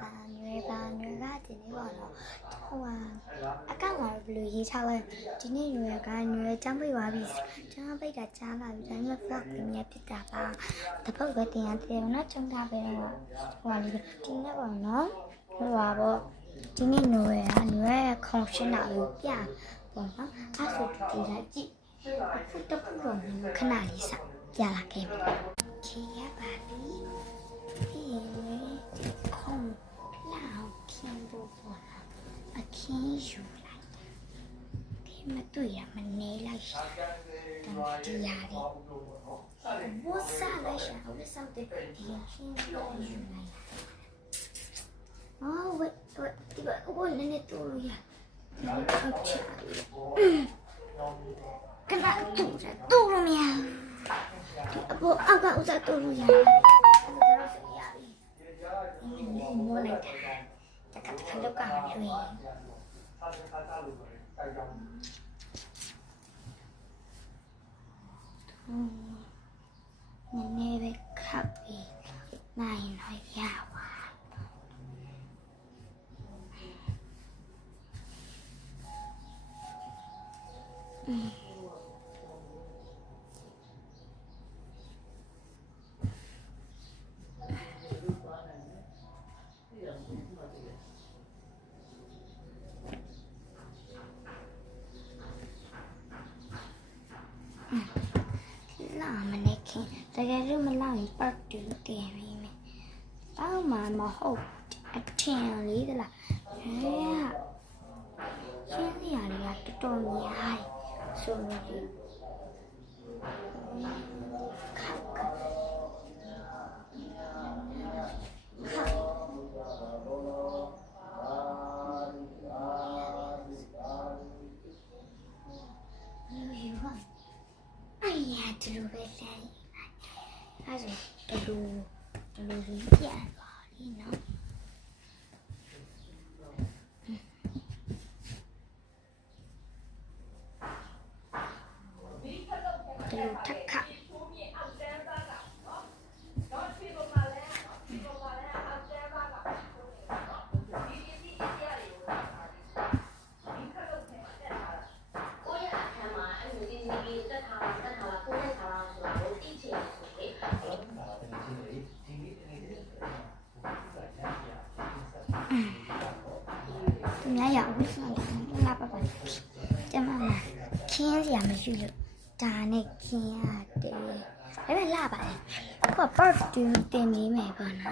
ပါနွေကဒီနေ့ပါတော့ဟိုအကောင့်မှာဘယ်လိုရေးချလိုက်ဒီနေ့နွေကနွေចောင်းပိတ်သွားပြီចောင်းပိတ်တာကြားလာပြီဒါပေမဲ့ vlog ကြီးမြဖြစ်တာပါတပုတ်ပဲတင်ရတယ်နော်ចောင်းထားပဲတော့ဟိုလေးဒီနေ့ပေါ့နော်ဟိုပါပေါ့ဒီနေ့နွေရဲ့ခုံရှင်းတာလို့ပြပေါ့နော်အဲ့ဆိုဒီလိုက်ကြည့်အခုတပုတ်တော့ခဏလေးစပြလာခဲ့ပြီချီရပါပြီဒီခုံလောက်ခင်းဖို့ပေါ့အခင်းယူလိုက်ဒီမတွေ့ရမနေလိုက်ရှာဒီရတယ်ဝတ်စားလိုက်ရှာဝတ်စားတဲ့ဒီခင်းလို့ယူလိုက်အော်ဝတ်ဒီဘနည်းနည်းတူလို့ရဒီခောက်ချာကလာတူလို့မရအပေါ်အောက်ကဥစားတူလို့ရအဲ့ဒါတော့စရပြီမောလိုက်တာတကယ်လောက်ကရွေးနည်းနည်းပဲခပ်ပြီးနိုင်တော့ရပါလာမနေခင်တကယ်လို့မလာရင်ပတ်တူတင်ပြီးမယ်အောက်မှာမဟုတ်အထင်လေးသလားဟဲ့ရှင်းနေရလေးကတော်တော်များဆိုလို့ခါဒီလိုပဲဆိုင်အဲ့ဆိုဒီလိုပြန်ပါလိမ့်နော်ဒီလိုထက်ခါသူများရဝိစံလာပါပါကျမမခင်းစရာမရှိလို့ဒါနဲ့ခင်းရတယ်ဒါပေမဲ့လာပါလေအခုက bird တင်နေမယ်ပေါ့နော်